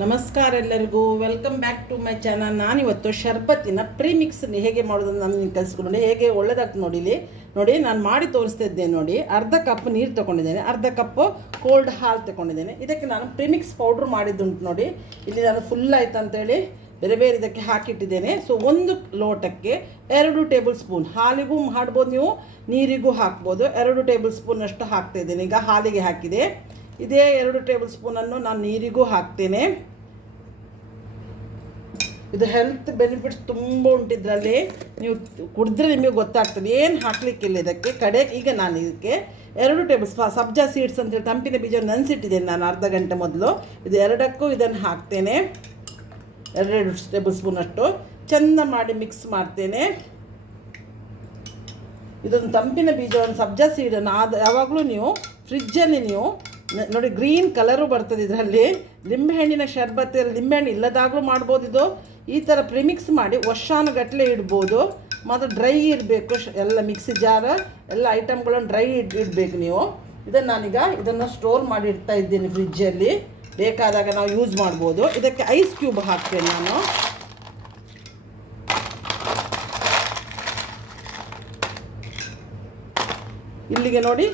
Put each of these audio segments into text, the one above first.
ನಮಸ್ಕಾರ ಎಲ್ಲರಿಗೂ, welcome back to my channel. ನಾನಿವತ್ತು ಶರ್ಬತ್ತಿನ ಪ್ರೀಮಿಕ್ಸ್ ಹೇಗೆ ಮಾಡೋದನ್ನು ನಾನು ಕಲಿಸ್ಕೊಂಡು ಹೇಗೆ ಒಳ್ಳೆದಾಗ್ತದೆ ನೋಡಿ ನಾನು ಮಾಡಿ ತೋರಿಸ್ತಾ ಇದ್ದೇನೆ. ನೋಡಿ, ಅರ್ಧ ಕಪ್ ನೀರು ತೊಗೊಂಡಿದ್ದೇನೆ, ಅರ್ಧ ಕಪ್ಪು ಕೋಲ್ಡ್ ಹಾಲು ತೊಗೊಂಡಿದ್ದೇನೆ. ಇದಕ್ಕೆ ನಾನು ಪ್ರೀಮಿಕ್ಸ್ ಪೌಡ್ರ್ ಮಾಡಿದ್ದುಂಟು. ನೋಡಿ, ಇಲ್ಲಿ ನಾನು ಫುಲ್ ಆಯ್ತು ಅಂತೇಳಿ ಬೇರೆ ಬೇರೆ ಇದಕ್ಕೆ ಹಾಕಿಟ್ಟಿದ್ದೇನೆ. ಸೊ ಒಂದು ಲೋಟಕ್ಕೆ 2 ಟೇಬಲ್ ಸ್ಪೂನ್, ಹಾಲಿಗೂ ಮಾಡ್ಬೋದು, ನೀವು ನೀರಿಗೂ ಹಾಕ್ಬೋದು. 2 ಟೇಬಲ್ ಸ್ಪೂನ್ ಅಷ್ಟು ಹಾಕ್ತಾ ಇದ್ದೇನೆ. ಈಗ ಹಾಲಿಗೆ ಹಾಕಿದೆ. ಇದೇ 2 ಟೇಬಲ್ ಸ್ಪೂನನ್ನು ನಾನು ನೀರಿಗೂ ಹಾಕ್ತೇನೆ. ಇದು ಹೆಲ್ತ್ ಬೆನಿಫಿಟ್ಸ್ ತುಂಬ ಉಂಟಿದ್ರಲ್ಲಿ, ನೀವು ಕುಡಿದ್ರೆ ನಿಮಗೆ ಗೊತ್ತಾಗ್ತದೆ. ಏನು ಹಾಕಲಿಕ್ಕಿಲ್ಲ ಇದಕ್ಕೆ ಕಡೆಗೆ. ಈಗ ನಾನು ಇದಕ್ಕೆ 2 ಟೇಬಲ್ ಸ್ಪೂನ್ ಸಬ್ಜಾ ಸೀಡ್ಸ್ ಅಂತೇಳಿ ತಂಪಿನ ಬೀಜ ನೆನೆಸಿಟ್ಟಿದ್ದೇನೆ ನಾನು ಅರ್ಧ ಗಂಟೆ ಮೊದಲು. ಇದು ಎರಡಕ್ಕೂ ಇದನ್ನು ಹಾಕ್ತೇನೆ. 2 ಟೇಬಲ್ ಸ್ಪೂನಷ್ಟು ಚೆಂದ ಮಾಡಿ ಮಿಕ್ಸ್ ಮಾಡ್ತೇನೆ. ಇದೊಂದು ತಂಪಿನ ಬೀಜವನ್ನು ಸಬ್ಜಾ ಸೀಡನ್ನು ಯಾವಾಗಲೂ ನೀವು ಫ್ರಿಜ್ಜಲ್ಲಿ ನೀವು ನೋಡಿ, ಗ್ರೀನ್ ಕಲರು ಬರ್ತದೆ ಇದರಲ್ಲಿ. ಲಿಂಬೆಹಣ್ಣಿನ ಶರ್ಬತ್ತಲ್ಲಿ ಲಿಂಬೆಹಣ್ಣು ಇಲ್ಲದಾಗಲೂ ಮಾಡ್ಬೋದು. ಇದು ಈ ಥರ ಪ್ರಿಮಿಕ್ಸ್ ಮಾಡಿ ವರ್ಷಾನುಗಟ್ಟಲೆ ಇಡ್ಬೋದು. ಮತ್ತು ಡ್ರೈ ಇರಬೇಕು, ಎಲ್ಲ ಮಿಕ್ಸಿ ಜಾರ ಎಲ್ಲ ಐಟಮ್ಗಳನ್ನು ಡ್ರೈ ಇಡಬೇಕು ನೀವು. ನಾನೀಗ ಇದನ್ನು ಸ್ಟೋರ್ ಮಾಡಿ ಇಡ್ತಾ ಇದ್ದೀನಿ ಫ್ರಿಜ್ಜಲ್ಲಿ, ಬೇಕಾದಾಗ ನಾವು ಯೂಸ್ ಮಾಡ್ಬೋದು. ಇದಕ್ಕೆ ಐಸ್ ಕ್ಯೂಬ್ ಹಾಕ್ತೇನೆ ನಾನು. ಇಲ್ಲಿಗೆ ನೋಡಿ,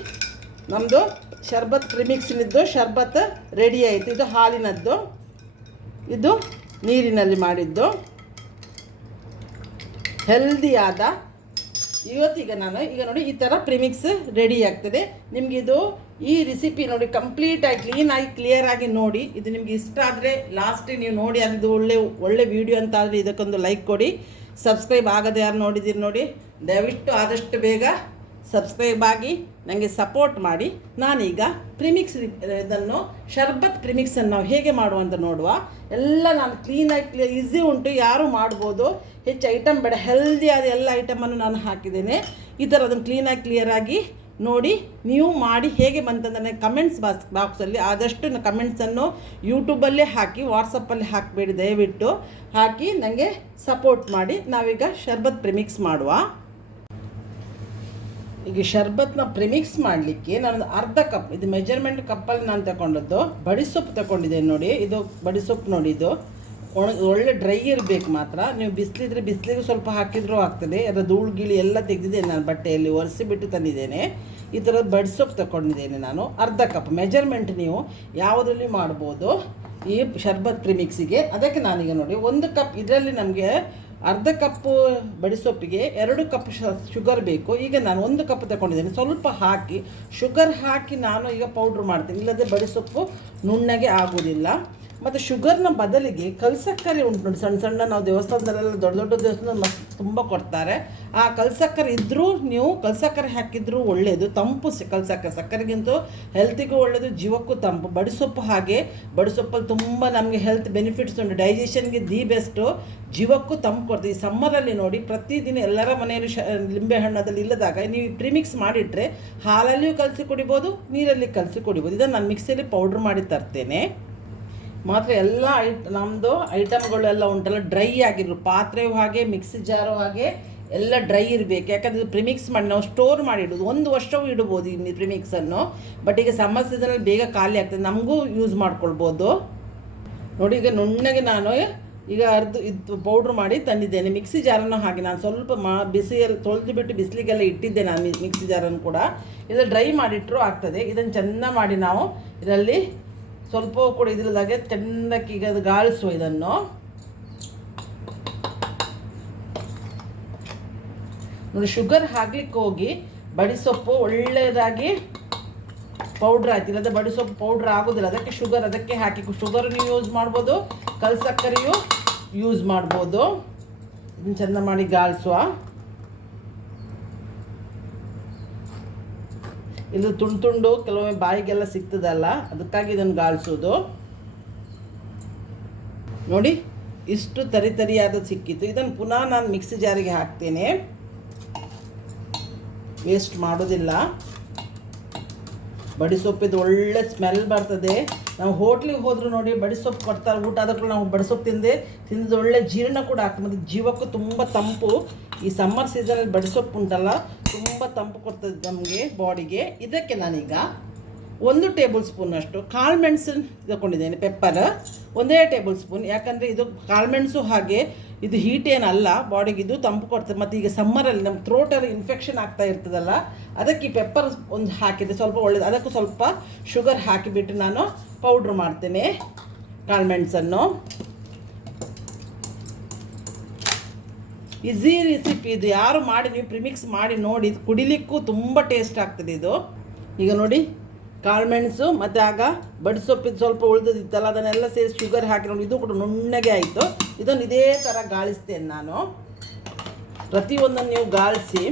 ನಮ್ಮದು ಶರ್ಬತ್ ಪ್ರಿಮಿಕ್ಸಿನಿದ್ದು ಶರ್ಬತ್ ರೆಡಿ ಆಯಿತು. ಇದು ಹಾಲಿನದ್ದು, ಇದು ನೀರಿನಲ್ಲಿ ಮಾಡಿದ್ದು ಹೆಲ್ದಿಯಾದ. ಇವತ್ತೀಗ ನಾನು ನೋಡಿ ಈ ಥರ ಪ್ರಿಮಿಕ್ಸ್ ರೆಡಿ ಆಗ್ತದೆ. ನಿಮಗಿದು ಈ ರೆಸಿಪಿ ನೋಡಿ ಕಂಪ್ಲೀಟಾಗಿ ಕ್ಲೀನಾಗಿ ಕ್ಲಿಯರಾಗಿ ನೋಡಿ. ಇದು ನಿಮ್ಗೆ ಇಷ್ಟ ಆದರೆ ಲಾಸ್ಟಿಗೆ ನೀವು ನೋಡಿ, ಅದು ಒಳ್ಳೆ ವಿಡಿಯೋ ಅಂತ ಆದರೆ ಇದಕ್ಕೊಂದು ಲೈಕ್ ಕೊಡಿ. ಸಬ್ಸ್ಕ್ರೈಬ್ ಆಗದೆ ಯಾರು ನೋಡಿದ್ದೀರಿ ನೋಡಿ, ದಯವಿಟ್ಟು ಆದಷ್ಟು ಬೇಗ ಸಬ್ಸ್ಕ್ರೈಬ್ ಆಗಿ ನನಗೆ ಸಪೋರ್ಟ್ ಮಾಡಿ. ನಾನೀಗ ಪ್ರಿಮಿಕ್ಸ್ ಇದನ್ನು ಶರ್ಬತ್ ಪ್ರಿಮಿಕ್ಸನ್ನು ನಾವು ಹೇಗೆ ಮಾಡುವಂತ ನೋಡುವ. ಎಲ್ಲ ನಾನು ಕ್ಲೀನಾಗಿ ಈಸಿ ಉಂಟು, ಯಾರು ಮಾಡ್ಬೋದು. ಹೆಚ್ಚು ಐಟಮ್ ಬೇಡ, ಹೆಲ್ದಿಯಾದ ಎಲ್ಲ ಐಟಮನ್ನು ನಾನು ಹಾಕಿದ್ದೇನೆ. ಈ ಥರ ಅದನ್ನು ಕ್ಲೀನಾಗಿ ಕ್ಲಿಯರಾಗಿ ನೋಡಿ ನೀವು ಮಾಡಿ. ಹೇಗೆ ಬಂತಂದರೆ ನನಗೆ ಕಮೆಂಟ್ಸ್ ಬಾಕ್ಸಲ್ಲಿ ಆದಷ್ಟು ಕಮೆಂಟ್ಸನ್ನು ಯೂಟ್ಯೂಬಲ್ಲೇ ಹಾಕಿ, ವಾಟ್ಸಪ್ಪಲ್ಲಿ ಹಾಕಬೇಡಿ, ದಯವಿಟ್ಟು ಹಾಕಿ ನನಗೆ ಸಪೋರ್ಟ್ ಮಾಡಿ. ನಾವೀಗ ಶರ್ಬತ್ ಪ್ರಿಮಿಕ್ಸ್ ಮಾಡುವ. ಈಗ ಶರ್ಬತ್ನ ಪ್ರಿಮಿಕ್ಸ್ ಮಾಡಲಿಕ್ಕೆ ನಾನು ಅರ್ಧ ಕಪ್, ಇದು ಮೆಜರ್ಮೆಂಟ್ ಕಪ್ಪಲ್ಲಿ ನಾನು ತಗೊಂಡದ್ದು ಬಡಿಸೊಪ್ಪು ತಗೊಂಡಿದ್ದೇನೆ. ನೋಡಿ, ಇದು ಬಡಿಸೊಪ್ಪು ನೋಡಿ, ಇದು ಒಳ್ಳೆ ಡ್ರೈ ಇರಬೇಕು ಮಾತ್ರ. ನೀವು ಬಿಸಿಲಿದ್ರೆ ಬಿಸಿಲಿಗೆ ಸ್ವಲ್ಪ ಹಾಕಿದ್ರೂ ಆಗ್ತದೆ. ಅದರ ಧೂಳು ಗಿಳಿ ಎಲ್ಲ ತೆಗೆದಿದ್ದೇನೆ ನಾನು, ಬಟ್ಟೆಯಲ್ಲಿ ಒರೆಸಿಬಿಟ್ಟು ತಂದಿದ್ದೇನೆ. ಈ ಥರದ ಬಡಿಸೊಪ್ಪು ತಗೊಂಡಿದ್ದೇನೆ ನಾನು ಅರ್ಧ ಕಪ್. ಮೆಜರ್ಮೆಂಟ್ ನೀವು ಯಾವುದರಲ್ಲಿ ಮಾಡ್ಬೋದು ಈ ಶರ್ಬತ್ ಪ್ರಿಮಿಕ್ಸಿಗೆ. ಅದಕ್ಕೆ ನಾನೀಗ ನೋಡಿ 1 ಕಪ್, ಇದರಲ್ಲಿ ನಮಗೆ ಅರ್ಧ ಕಪ್ಪು ಬಡಿಸೊಪ್ಪಿಗೆ 2 ಕಪ್ ಶುಗರ್ ಬೇಕು. ಈಗ ನಾನು 1 ಕಪ್ ತಗೊಂಡಿದ್ದೇನೆ. ಸ್ವಲ್ಪ ಹಾಕಿ ಶುಗರ್ ಹಾಕಿ ನಾನು ಈಗ ಪೌಡ್ರ್ ಮಾಡ್ತೀನಿ, ಇಲ್ಲದೆ ಬಡಿಸೊಪ್ಪು ನುಣ್ಣಗೆ ಆಗೋದಿಲ್ಲ. ಮತ್ತು ಶುಗರ್ನ ಬದಲಿಗೆ ಕಲ್ಸಕ್ಕರೆ ಉಂಟು ನೋಡಿ, ಸಣ್ಣ ಸಣ್ಣ ನಾವು ದೇವಸ್ಥಾನದಲ್ಲೆಲ್ಲ ದೊಡ್ಡ ದೇವಸ್ಥಾನದಲ್ಲಿ ತುಂಬ ಕೊಡ್ತಾರೆ. ಆ ಕಲ್ಸಕ್ಕರೆ ಇದ್ದರೂ ನೀವು ಕಲ್ಸಕ್ಕರೆ ಹಾಕಿದರೂ ಒಳ್ಳೆಯದು. ತಂಪು ಕಲ್ಸಕ್ಕರೆ, ಸಕ್ಕರೆಗಿಂತೂ ಹೆಲ್ತಿಗೂ ಒಳ್ಳೆಯದು, ಜೀವಕ್ಕೂ ತಂಪು. ಬಡಿಸೊಪ್ಪು ಹಾಗೆ, ಬಡಿಸೊಪ್ಪಲ್ಲಿ ತುಂಬ ನಮಗೆ ಹೆಲ್ತ್ ಬೆನಿಫಿಟ್ಸ್ ಉಂಟು. ಡೈಜೆಷನ್ಗೆ ದಿ ಬೆಸ್ಟು, ಜೀವಕ್ಕೂ ತಂಪು ಕೊಡ್ತೀವಿ. ಈ ಸಮ್ಮರಲ್ಲಿ ನೋಡಿ, ಪ್ರತಿದಿನ ಎಲ್ಲರ ಮನೆಯಲ್ಲಿ ಲಿಂಬೆಹಣ್ಣದಲ್ಲಿ ಇಲ್ಲದಾಗ ನೀವು ಪ್ರಿಮಿಕ್ಸ್ ಮಾಡಿಟ್ರೆ ಹಾಲಲ್ಲಿಯೂ ಕಲಸಿ ಕುಡಿಬೋದು, ನೀರಲ್ಲಿ ಕಲಸಿ ಕುಡಿಬೋದು. ಇದನ್ನು ನಾನು ಮಿಕ್ಸಿಯಲ್ಲಿ ಪೌಡ್ರ್ ಮಾಡಿ ತರ್ತೇನೆ. ಮಾತ್ರ ಎಲ್ಲ ನಮ್ಮದು ಐಟಮ್ಗಳೆಲ್ಲ ಉಂಟಲ್ಲ ಡ್ರೈ ಆಗಿರೋ, ಪಾತ್ರೆಯೂ ಹಾಗೆ ಮಿಕ್ಸಿ ಜಾರು ಹಾಗೆ ಎಲ್ಲ ಡ್ರೈ ಇರಬೇಕು. ಯಾಕಂದರೆ ಇದು ಪ್ರಿಮಿಕ್ಸ್ ಮಾಡಿ ನಾವು ಸ್ಟೋರ್ ಮಾಡಿ ಇಡೋದು, 1 ವರ್ಷವೂ ಇಡ್ಬೋದು ಈ ಪ್ರಿಮಿಕ್ಸನ್ನು. ಬಟ್ ಈಗ ಸಮ್ಮರ್ ಸೀಸನಲ್ಲಿ ಬೇಗ ಖಾಲಿ ಆಗ್ತದೆ, ನಮಗೂ ಯೂಸ್ ಮಾಡ್ಕೊಳ್ಬೋದು. ನೋಡಿ, ಈಗ ನುಣ್ಣಗೆ ನಾನು ಈಗ ಇದು ಪೌಡ್ರ್ ಮಾಡಿ ತಂದಿದ್ದೇನೆ. ಮಿಕ್ಸಿ ಜಾರನ್ನು ಹಾಗೆ ನಾನು ಸ್ವಲ್ಪ ಬಿಸಿಯಲ್ಲಿ ತೊಳೆದು ಬಿಟ್ಟು ಬಿಸಿಲಿಗೆಲ್ಲ ಇಟ್ಟಿದ್ದೆ ನಾನು ಮಿಕ್ಸಿ ಜಾರನ್ನು ಕೂಡ. ಇದು ಡ್ರೈ ಮಾಡಿಟ್ಟರು ಆಗ್ತದೆ. ಇದನ್ನು ಚೆಂದ ಮಾಡಿ ನಾವು ಇದರಲ್ಲಿ ಸ್ವಲ್ಪ ಕೂಡ ಇದ್ರದಾಗೆ ಚೆಂದಕ್ಕೆ ಈಗ ಅದು ಗಾಳಿಸುವ. ಇದನ್ನು ನೋಡಿ, ಶುಗರ್ ಹಾಕ್ಲಿಕ್ಕೆ ಹೋಗಿ ಬಡಿಸೊಪ್ಪು ಒಳ್ಳೆಯದಾಗಿ ಪೌಡ್ರ್ ಆಯ್ತು, ಇಲ್ಲದೆ ಬಡಿಸೊಪ್ಪು ಪೌಡ್ರ್ ಆಗೋದಿಲ್ಲ. ಅದಕ್ಕೆ ಶುಗರ್ ಅದಕ್ಕೆ ಹಾಕಿ, ಶುಗರ್ ನೀವು ಯೂಸ್ ಮಾಡ್ಬೋದು, ಕಲ್ಸಕ್ಕರೆಯೂ ಯೂಸ್ ಮಾಡ್ಬೋದು. ಇದನ್ನು ಚೆಂದ ಮಾಡಿ ಗಾಳಿಸುವ. ಇದು ತುಂಡು ಕೆಲವೊಮ್ಮೆ ಬಾಯಿಗೆಲ್ಲ ಸಿಗ್ತದಲ್ಲ, ಅದಕ್ಕಾಗಿ ಇದನ್ನು ಗಾಳಿಸೋದು. ನೋಡಿ, ಇಷ್ಟು ತರಿಯಾದ ಸಿಕ್ಕಿತ್ತು. ಇದನ್ನು ಪುನಃ ನಾನು ಮಿಕ್ಸಿ ಜಾರಿಗೆ ಹಾಕ್ತೇನೆ, ವೇಸ್ಟ್ ಮಾಡೋದಿಲ್ಲ. ಬಡಿಸೊಪ್ಪಿದು ಒಳ್ಳೆ ಸ್ಮೆಲ್ ಬರ್ತದೆ. ನಾವು ಹೋಟ್ಲಿಗೆ ಹೋದರೂ ನೋಡಿ ಬಡಿಸೊಪ್ಪು ಕೊಡ್ತಾರೆ, ಊಟ ಆದಕ್ಕೂ ನಾವು ಬಡಿಸೊಪ್ಪು ತಿಂದು ಒಳ್ಳೆ ಜೀರ್ಣ ಕೂಡ ಆಗ್ತದೆ. ಮತ್ತು ಜೀವಕ್ಕೂ ತುಂಬ ತಂಪು. ಈ ಸಮ್ಮರ್ ಸೀಸನಲ್ಲಿ ಬಡಿಸೊಪ್ಪು ಉಂಟಲ್ಲ ತುಂಬ ತಂಪು ಕೊಡ್ತದೆ ನಮಗೆ ಬಾಡಿಗೆ. ಇದಕ್ಕೆ ನಾನೀಗ 1 ಟೇಬಲ್ ಸ್ಪೂನಷ್ಟು ಕಾಳುಮೆಣಸು ತಗೊಂಡಿದ್ದೇನೆ. Pepper 1 tablespoon. ಯಾಕಂದರೆ ಇದು ಕಾಳುಮೆಣಸು ಹಾಗೆ ಇದು ಹೀಟ್ ಏನಲ್ಲ, ಬಾಡಿಗೆ ಇದು ತಂಪು ಕೊಡ್ತದೆ. ಮತ್ತು ಈಗ ಸಮ್ಮರಲ್ಲಿ ನಮ್ಮ ಥ್ರೋಟಲ್ಲಿ ಇನ್ಫೆಕ್ಷನ್ ಆಗ್ತಾ ಇರ್ತದಲ್ಲ, ಅದಕ್ಕೆ ಈ ಪೆಪ್ಪರ್ ಒಂದು ಹಾಕಿದೆ ಸ್ವಲ್ಪ ಒಳ್ಳೆಯದು. ಅದಕ್ಕೂ ಸ್ವಲ್ಪ ಶುಗರ್ ಹಾಕಿಬಿಟ್ಟು ನಾನು ಪೌಡ್ರ್ ಮಾಡ್ತೇನೆ ಕಾಳುಮೆಣಸನ್ನು. ಈಸಿ ರೆಸಿಪಿ ಇದು, ಯಾರು ಮಾಡಿ ನೀವು ಪ್ರಿಮಿಕ್ಸ್ ಮಾಡಿ ನೋಡಿ, ಕುಡಿಲಿಕ್ಕೂ ತುಂಬ ಟೇಸ್ಟ್ ಆಗ್ತದೆ ಇದು. ಈಗ ನೋಡಿ ಕಾಳುಮೆಣಸು ಮತ್ತು ಆಗ ಬಡಿಸೊಪ್ಪಿದ್ದು ಸ್ವಲ್ಪ ಉಳಿದಿತ್ತಲ್ಲ ಅದನ್ನೆಲ್ಲ ಸೇರಿಸಿ ಶುಗರ್ ಹಾಕಿ ನೋಡಿ, ಇದು ಕೂಡ ನುಣ್ಣಗೆ ಆಯಿತು. ಇದನ್ನು ಇದೇ ಥರ ಗಾಳಿಸ್ತೇನೆ ನಾನು. ಪ್ರತಿಯೊಂದನ್ನು ನೀವು ಗಾಳಿಸಿ.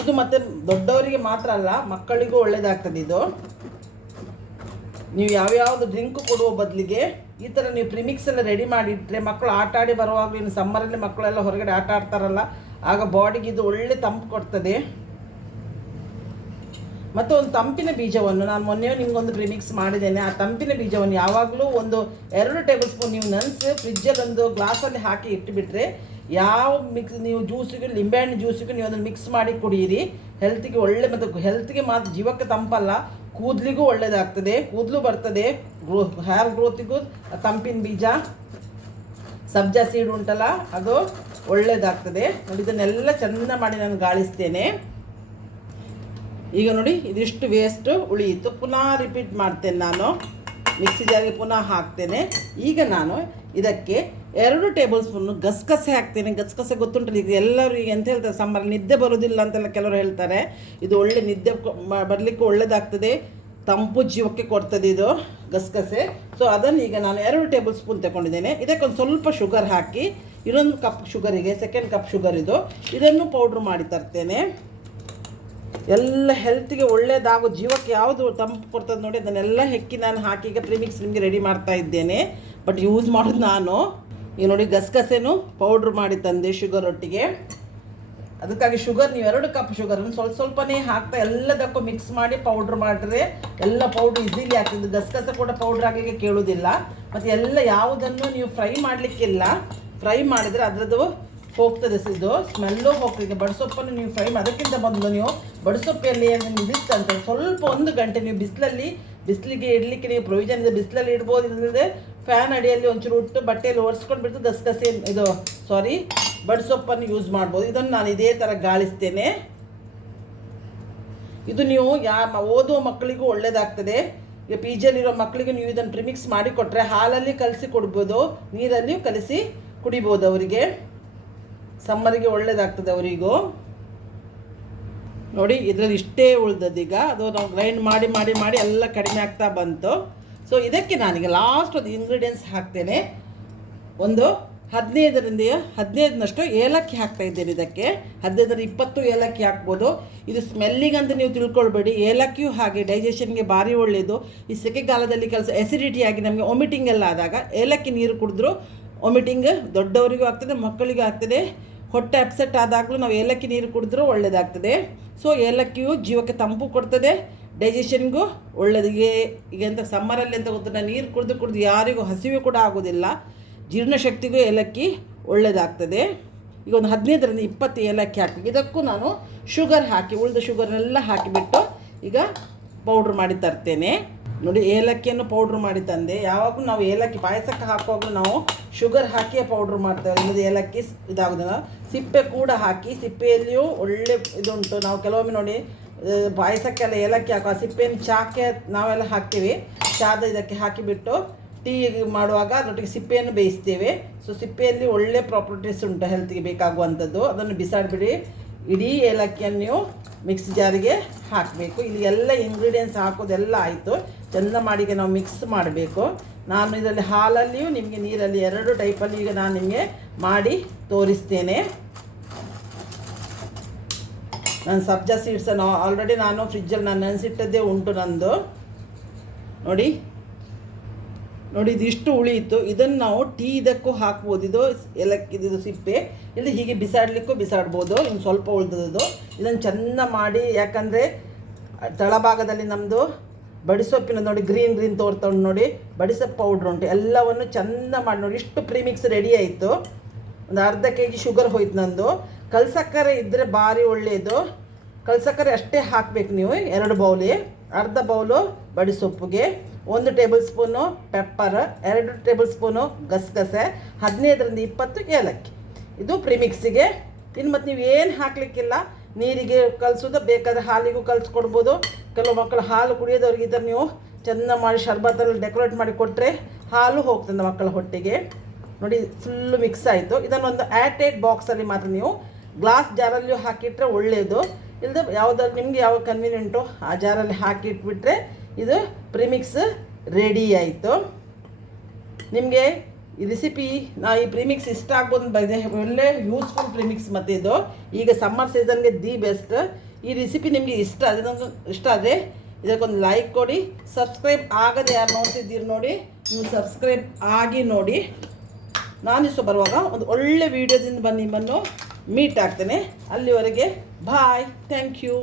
ಇದು ಮತ್ತು ದೊಡ್ಡವರಿಗೆ ಮಾತ್ರ ಅಲ್ಲ, ಮಕ್ಕಳಿಗೂ ಒಳ್ಳೆಯದಾಗ್ತದೆ ಇದು. ನೀವು ಯಾವ್ಯಾವುದು ಡ್ರಿಂಕ್ ಕೊಡುವ ಬದಲಿಗೆ ಈ ಥರ ನೀವು ಪ್ರಿಮಿಕ್ಸ್ ಎಲ್ಲ ರೆಡಿ ಮಾಡಿಟ್ರೆ ಮಕ್ಕಳು ಆಟ ಆಡಿ ಬರುವಾಗ, ಇನ್ನು ಸಮ್ಮರಲ್ಲಿ ಮಕ್ಕಳೆಲ್ಲ ಹೊರಗಡೆ ಆಟ ಆಡ್ತಾರಲ್ಲ, ಆಗ ಬಾಡಿಗೆ ಇದು ಒಳ್ಳೆ ತಂಪು ಕೊಡ್ತದೆ. ಮತ್ತು ಒಂದು ತಂಪಿನ ಬೀಜವನ್ನು ನಾನು ಮೊನ್ನೆ ನಿಮಗೊಂದು ಪ್ರಿಮಿಕ್ಸ್ ಮಾಡಿದ್ದೇನೆ. ಆ ತಂಪಿನ ಬೀಜವನ್ನು ಯಾವಾಗಲೂ 2 ಟೇಬಲ್ ಸ್ಪೂನ್ ನೀವು ನೆನೆಸಿ ಫ್ರಿಜ್ಜಲ್ಲಿ ಒಂದು ಗ್ಲಾಸಲ್ಲಿ ಹಾಕಿ ಇಟ್ಟುಬಿಟ್ರೆ, ಯಾವ ಮಿಕ್ಸ್ ನೀವು ಜ್ಯೂಸಿಗೂ ಲಿಂಬೆಹಣ್ಣು ಜ್ಯೂಸಿಗೂ ನೀವು ಅದನ್ನು ಮಿಕ್ಸ್ ಮಾಡಿ ಕುಡಿಯಿರಿ. ಹೆಲ್ತಿಗೆ ಒಳ್ಳೆ, ಮತ್ತು ಹೆಲ್ತಿಗೆ ಮಾತ್ರ ಜೀವಕ್ಕೆ ತಂಪಲ್ಲ, ಕೂದಲಿಗೂ ಒಳ್ಳೆಯದಾಗ್ತದೆ, ಕೂದಲು ಬರ್ತದೆ, ಹೇರ್ ಗ್ರೋತಿಗೂ ತಂಪಿನ ಬೀಜ ಸಬ್ಜಾ ಸೀಡ್ ಉಂಟಲ್ಲ ಅದು ಒಳ್ಳೆಯದಾಗ್ತದೆ ನೋಡಿ. ಇದನ್ನೆಲ್ಲ ಚೆಂದ ಮಾಡಿ ನಾನು ಗಾಳಿಸ್ತೇನೆ. ಈಗ ನೋಡಿ ಇದಿಷ್ಟು ವೇಸ್ಟ್ ಉಳಿಯಿತು, ಪುನಃ ರಿಪೀಟ್ ಮಾಡ್ತೇನೆ ನಾನು. ಮಿಕ್ಸಿ ಜಾರಿಗೆ ಪುನಃ ಹಾಕ್ತೇನೆ. ಈಗ ನಾನು ಇದಕ್ಕೆ 2 ಟೇಬಲ್ ಸ್ಪೂನು ಗಸಗಸೆ ಹಾಕ್ತೇನೆ. ಗಸಗಸೆ ಗೊತ್ತುಂಟಲ್ಲ, ಈಗ ಎಲ್ಲರೂ ಈಗ ಎಂತ ಹೇಳ್ತಾರೆ, ಸಮ್ಮರ್ ನಿದ್ದೆ ಬರೋದಿಲ್ಲ ಅಂತೆಲ್ಲ ಕೆಲವರು ಹೇಳ್ತಾರೆ. ಇದು ಒಳ್ಳೆ ನಿದ್ದೆ ಬರಲಿಕ್ಕೆ ಒಳ್ಳೆಯದಾಗ್ತದೆ, ತಂಪು ಜೀವಕ್ಕೆ ಕೊಡ್ತದೆ ಇದು ಗಸಗಸೆ. ಸೊ ಅದನ್ನು ಈಗ ನಾನು 2 ಟೇಬಲ್ ಸ್ಪೂನ್ ತಗೊಂಡಿದ್ದೇನೆ. ಇದಕ್ಕೊಂದು ಸ್ವಲ್ಪ ಶುಗರ್ ಹಾಕಿ, ಇನ್ನೊಂದು ಕಪ್ ಶುಗರಿಗೆ 2nd ಕಪ್ ಶುಗರ್ ಇದು, ಇದನ್ನು ಪೌಡ್ರ್ ಮಾಡಿ ತರ್ತೇನೆ. ಎಲ್ಲ ಹೆಲ್ತಿಗೆ ಒಳ್ಳೆಯದಾಗೋ, ಜೀವಕ್ಕೆ ಯಾವುದು ತಂಪು ಕೊಡ್ತದೆ ನೋಡಿ, ಅದನ್ನೆಲ್ಲ ಹೆಕ್ಕಿ ನಾನು ಹಾಕಿ ಈಗ ಪ್ರಿಮಿಕ್ಸ್ ನಿಮಗೆ ರೆಡಿ ಮಾಡ್ತಾ ಇದ್ದೇನೆ. ಬಟ್ ಯೂಸ್ ಮಾಡೋದು ನಾನು. ಈಗ ನೋಡಿ ಗಸಗಸೆನೂ ಪೌಡ್ರ್ ಮಾಡಿ ತಂದೆ ಶುಗರ್ ಒಟ್ಟಿಗೆ. ಅದಕ್ಕಾಗಿ ಶುಗರ್ ನೀವು 2 ಕಪ್ ಶುಗರನ್ನು ಸ್ವಲ್ಪನೇ ಹಾಕ್ತಾ ಎಲ್ಲದಕ್ಕೂ ಮಿಕ್ಸ್ ಮಾಡಿ ಪೌಡ್ರ್ ಮಾಡಿದ್ರೆ ಎಲ್ಲ ಪೌಡ್ರ್ ಈಸಿಲಿ ಆಗ್ತದೆ. ಗಸಗಸೆ ಕೂಡ ಪೌಡ್ರ್ ಆಗಲಿಕ್ಕೆ ಕೇಳೋದಿಲ್ಲ. ಮತ್ತು ಎಲ್ಲ ಯಾವುದನ್ನು ನೀವು ಫ್ರೈ ಮಾಡಲಿಕ್ಕಿಲ್ಲ, ಫ್ರೈ ಮಾಡಿದರೆ ಅದರದ್ದು ಹೋಗ್ತದೆ, ಇದು ಸ್ಮೆಲ್ಲು ಹೋಗ್ತದೆ. ಬಡಿಸೊಪ್ಪನ್ನು ನೀವು ಫ್ರೈ ಮಾಡಿ, ಅದಕ್ಕಿಂತ ಮೊದಲು ನೀವು ಬಡಿಸೊಪ್ಪಲ್ಲಿ ಅದನ್ನು ಇದಿತ್ತಂತ ಸ್ವಲ್ಪ 1 ಗಂಟೆ ನೀವು ಬಿಸಿಲಿಗೆ ಇಡಲಿಕ್ಕೆ ನೀವು ಪ್ರೊವಿಷನ್ ಇದೆ, ಬಿಸಿಲಲ್ಲಿ ಇಡ್ಬೋದು. ಇಲ್ಲದೆ ಫ್ಯಾನ್ ಅಡಿಯಲ್ಲಿ ಒಂಚೂರು ಉಟ್ಟು ಬಟ್ಟೆಯಲ್ಲಿ ಒರೆಸ್ಕೊಂಡು ಬಿಟ್ಟು ಗಸಗಸೆ ಬಡಿಸೊಪ್ಪನ್ನು ಯೂಸ್ ಮಾಡ್ಬೋದು. ಇದನ್ನು ನಾನು ಇದೇ ಥರ ಗಾಳಿಸ್ತೇನೆ. ಇದು ನೀವು ಓದುವ ಮಕ್ಕಳಿಗೂ ಒಳ್ಳೆಯದಾಗ್ತದೆ. ಈಗ PGಯಲ್ಲಿರೋ ಮಕ್ಕಳಿಗೂ ನೀವು ಇದನ್ನು ಪ್ರಿಮಿಕ್ಸ್ ಮಾಡಿ ಕೊಟ್ಟರೆ ಹಾಲಲ್ಲಿ ಕಲಸಿ ಕೊಡ್ಬೋದು, ನೀರಲ್ಲಿ ಕಲಸಿ ಕುಡಿಬೋದು. ಅವರಿಗೆ ಸಮ್ಮರಿಗೆ ಒಳ್ಳೆಯದಾಗ್ತದೆ ಅವರಿಗೂ. ನೋಡಿ ಇದರಲ್ಲಿ ಇಷ್ಟೇ ಉಳ್ದದೀಗ, ಅದು ನಾವು ಗ್ರೈಂಡ್ ಮಾಡಿ ಮಾಡಿ ಮಾಡಿ ಎಲ್ಲ ಕಡಿಮೆ ಆಗ್ತಾ ಬಂತು. ಸೊ ಇದಕ್ಕೆ ನಾನೀಗ ಲಾಸ್ಟ್ ಒಂದು ಇಂಗ್ರೀಡಿಯೆಂಟ್ಸ್ ಹಾಕ್ತೇನೆ. ಒಂದು 15ನಷ್ಟು ಏಲಕ್ಕಿ ಹಾಕ್ತಾ ಇದ್ದೇನೆ. ಇದಕ್ಕೆ 15-20 ಏಲಕ್ಕಿ ಹಾಕ್ಬೋದು. ಇದು ಸ್ಮೆಲ್ಲಿಗಂತ ನೀವು ತಿಳ್ಕೊಳ್ಬೇಡಿ, ಏಲಕ್ಕಿಯೂ ಹಾಗೆ ಡೈಜೆಷನ್ಗೆ ಭಾರಿ ಒಳ್ಳೆಯದು. ಈ ಸೆಕೆಗಾಲದಲ್ಲಿ ಎಸಿಡಿಟಿ ಆಗಿ ನಮಗೆ ವಾಮಿಟಿಂಗ್ ಎಲ್ಲ ಆದಾಗ ಏಲಕ್ಕಿ ನೀರು ಕುಡಿದ್ರೂ ವಾಮಿಟಿಂಗ್ ದೊಡ್ಡವರಿಗೂ ಆಗ್ತದೆ, ಮಕ್ಕಳಿಗೂ ಆಗ್ತದೆ. ಹೊಟ್ಟೆ ಅಪ್ಸೆಟ್ ಆದಾಗಲೂ ನಾವು ಏಲಕ್ಕಿ ನೀರು ಕುಡಿದ್ರೂ ಒಳ್ಳೆಯದಾಗ್ತದೆ. ಸೊ ಏಲಕ್ಕಿಯು ಜೀವಕ್ಕೆ ತಂಪು ಕೊಡ್ತದೆ, ಡೈಜೆಷನ್ಗೂ ಒಳ್ಳೆಯದಿಗೆ. ಈಗ ಎಂತ ಸಮ್ಮರಲ್ಲಿ ಅಂತ ಗೊತ್ತಿಲ್ಲ, ನೀರು ಕುಡಿದು ಯಾರಿಗೂ ಹಸಿವು ಕೂಡ ಆಗೋದಿಲ್ಲ. ಜೀರ್ಣಶಕ್ತಿಗೂ ಏಲಕ್ಕಿ ಒಳ್ಳೆಯದಾಗ್ತದೆ. ಈಗ ಒಂದು 15-20 ಏಲಕ್ಕಿ ಹಾಕಿ, ಇದಕ್ಕೂ ನಾನು ಶುಗರ್ ಹಾಕಿ ಉಳಿದ ಶುಗರ್ನೆಲ್ಲ ಹಾಕಿಬಿಟ್ಟು ಈಗ ಪೌಡ್ರ್ ಮಾಡಿ ತರ್ತೇನೆ. ನೋಡಿ ಏಲಕ್ಕಿಯನ್ನು ಪೌಡ್ರ್ ಮಾಡಿ ತಂದೆ. ಯಾವಾಗಲೂ ನಾವು ಏಲಕ್ಕಿ ಪಾಯಸಕ್ಕೆ ಹಾಕುವಾಗಲೂ ನಾವು ಶುಗರ್ ಹಾಕಿಯೇ ಪೌಡ್ರ್ ಮಾಡ್ತೇವೆ, ಇಲ್ಲದೆ ಏಲಕ್ಕಿ ಇದಾಗೋದಿಲ್ಲ. ಸಿಪ್ಪೆ ಕೂಡ ಹಾಕಿ, ಸಿಪ್ಪೆಯಲ್ಲಿಯೂ ಒಳ್ಳೆ ಇದುಂಟು. ನಾವು ಕೆಲವೊಮ್ಮೆ ನೋಡಿ ಪಾಯಸಕ್ಕೆಲ್ಲ ಏಲಕ್ಕಿ ಹಾಕುವ ಸಿಪ್ಪೆಯನ್ನು ಚಾಕ್ಕೆ ನಾವೆಲ್ಲ ಹಾಕ್ತೀವಿ. ಚಾದ ಇದಕ್ಕೆ ಹಾಕಿಬಿಟ್ಟು ಟೀ ಮಾಡುವಾಗ ಅದರೊಟ್ಟಿಗೆ ಸಿಪ್ಪೆಯನ್ನು ಬೇಯಿಸ್ತೇವೆ. ಸೊ ಸಿಪ್ಪೆಯಲ್ಲಿ ಒಳ್ಳೆ ಪ್ರಾಪರ್ಟೀಸ್ ಉಂಟು, ಹೆಲ್ತಿಗೆ ಬೇಕಾಗುವಂಥದ್ದು. ಅದನ್ನು ಬಿಸಾಡಿಬಿಡಿ. ಇಡೀ ಏಲಕ್ಕಿಯನ್ನು ನೀವು ಮಿಕ್ಸಿ ಜಾರಿಗೆ ಹಾಕಬೇಕು. ಇಲ್ಲಿ ಎಲ್ಲ ಇಂಗ್ರೀಡಿಯೆಂಟ್ಸ್ ಹಾಕೋದೆಲ್ಲ ಆಯಿತು. ಚೆಂದ ಮಾಡಿಗೆ ನಾವು ಮಿಕ್ಸ್ ಮಾಡಬೇಕು. ನಾನು ಇದರಲ್ಲಿ ಹಾಲಲ್ಲಿಯೂ ನಿಮಗೆ ನೀರಲ್ಲಿ 2 ಟೈಪಲ್ಲಿ ಈಗ ನಾನು ನಿಮಗೆ ಮಾಡಿ ತೋರಿಸ್ತೇನೆ. ನಾನು ಸಬ್ಜಾ ಸೀಡ್ಸನ್ನು ಆಲ್ರೆಡಿ ನಾನು ಫ್ರಿಜ್ಜಲ್ಲಿ ನಾನು ನೆನೆಸಿಟ್ಟದ್ದೇ ಉಂಟು ನಂದು. ನೋಡಿ ಇದಿಷ್ಟು ಉಳಿಯಿತು. ಇದನ್ನು ನಾವು ಟೀ ಇದಕ್ಕೂ ಹಾಕ್ಬೋದು. ಇದು ಏಲಕ್ಕಿದು ಸಿಪ್ಪೆ ಇಲ್ಲಿ ಹೀಗೆ ಬಿಸಾಡ್ಬೋದು. ಇನ್ನು ಸ್ವಲ್ಪ ಉಳಿದದ್ದು ಇದನ್ನು ಚೆಂದ ಮಾಡಿ, ಯಾಕಂದರೆ ತಳಭಾಗದಲ್ಲಿ ನಮ್ಮದು ಬಡಿಸೊಪ್ಪಿನ ನೋಡಿ ಗ್ರೀನ್ ತೋರ್ತೊಂಡು ನೋಡಿ ಬಡಿಸೊಪ್ಪು ಪೌಡ್ರ್ ಉಂಟು. ಎಲ್ಲವನ್ನು ಚೆಂದ ಮಾಡಿ ನೋಡಿ ಇಷ್ಟು ಪ್ರೀಮಿಕ್ಸ್ ರೆಡಿ ಆಯಿತು. ಒಂದು ಅರ್ಧ kg ಶುಗರ್ ಹೋಯ್ತು ನಂದು. ಕಲ್ಸಕ್ಕರೆ ಇದ್ದರೆ ಭಾರಿ ಒಳ್ಳೆಯದು. ಕಲ್ಸಕ್ಕರೆ ಅಷ್ಟೇ ಹಾಕಬೇಕು ನೀವು, 2 ಬೌಲಿ. ಅರ್ಧ ಬೌಲು ಬಡಿಸೊಪ್ಪಿಗೆ, 1 tablespoon pepper, 2 tablespoon ಗಸಗಸೆ, 15ರಿಂದ 20 ಏಲಕ್ಕಿ. ಇದು ಪ್ರಿಮಿಕ್ಸಿಗೆ. ಇನ್ನು ಮತ್ತು ನೀವು ಏನು ಹಾಕಲಿಕ್ಕಿಲ್ಲ, ನೀರಿಗೆ ಕಲಿಸೋದು, ಬೇಕಾದರೆ ಹಾಲಿಗೂ ಕಲಿಸ್ಕೊಡ್ಬೋದು. ಕೆಲವು ಮಕ್ಕಳು ಹಾಲು ಕುಡಿಯೋದವ್ರಿಗೆ ಈ ಥರ ನೀವು ಚೆಂದ ಮಾಡಿ ಶರ್ಬತ್ತಲ್ಲಿ ಡೆಕೋರೇಟ್ ಮಾಡಿ ಕೊಟ್ಟರೆ ಹಾಲು ಹೋಗ್ತದೆ ಮಕ್ಕಳ ಹೊಟ್ಟೆಗೆ. ನೋಡಿ ಫುಲ್ಲು ಮಿಕ್ಸ್ ಆಯಿತು. ಇದನ್ನೊಂದು ಏರ್ಟೈಟ್ ಬಾಕ್ಸಲ್ಲಿ ಮಾತ್ರ ನೀವು ಗ್ಲಾಸ್ ಜಾರಲ್ಲಿಯೂ ಹಾಕಿಟ್ರೆ ಒಳ್ಳೆಯದು. ಇಲ್ಲದೆ ಯಾವುದಾದ್ರು ನಿಮಗೆ ಯಾವ ಕನ್ವೀನಿಯೆಂಟು ಆ ಜಾರಲ್ಲಿ ಹಾಕಿಟ್ಬಿಟ್ರೆ ಇದು ಪ್ರಿಮಿಕ್ಸ್ ರೆಡಿ ಆಯಿತು. ನಿಮಗೆ ಈ ರೆಸಿಪಿ ಈ ಪ್ರಿಮಿಕ್ಸ್ ಇಷ್ಟ ಆಗ್ಬೋದು ಬಂದಿದೆ. ಒಳ್ಳೆ ಯೂಸ್ಫುಲ್ ಪ್ರಿಮಿಕ್ಸ್ ಮತ್ತು ಇದು ಈಗ ಸಮ್ಮರ್ ಸೀಸನ್ಗೆ ದಿ ಬೆಸ್ಟ್. ಈ ರೆಸಿಪಿ ನಿಮಗೆ ಇಷ್ಟ ಆದರೆ ಇದಕ್ಕೊಂದು ಲೈಕ್ ಕೊಡಿ. ಸಬ್ಸ್ಕ್ರೈಬ್ ಆಗದೆ ಯಾರು ನೋಡ್ತಿದ್ದೀರಿ ನೋಡಿ, ನೀವು ಸಬ್ಸ್ಕ್ರೈಬ್ ಆಗಿ ನೋಡಿ. ನಾನಿಷ್ಟು ಬರುವಾಗ ಒಂದು ಒಳ್ಳೆ ವೀಡಿಯೋದಿಂದ ಬಂದು ನಿಮ್ಮನ್ನು ಮೀಟ್ ಆಗ್ತೇನೆ. ಅಲ್ಲಿವರೆಗೆ ಬಾಯ್, ಥ್ಯಾಂಕ್ ಯು.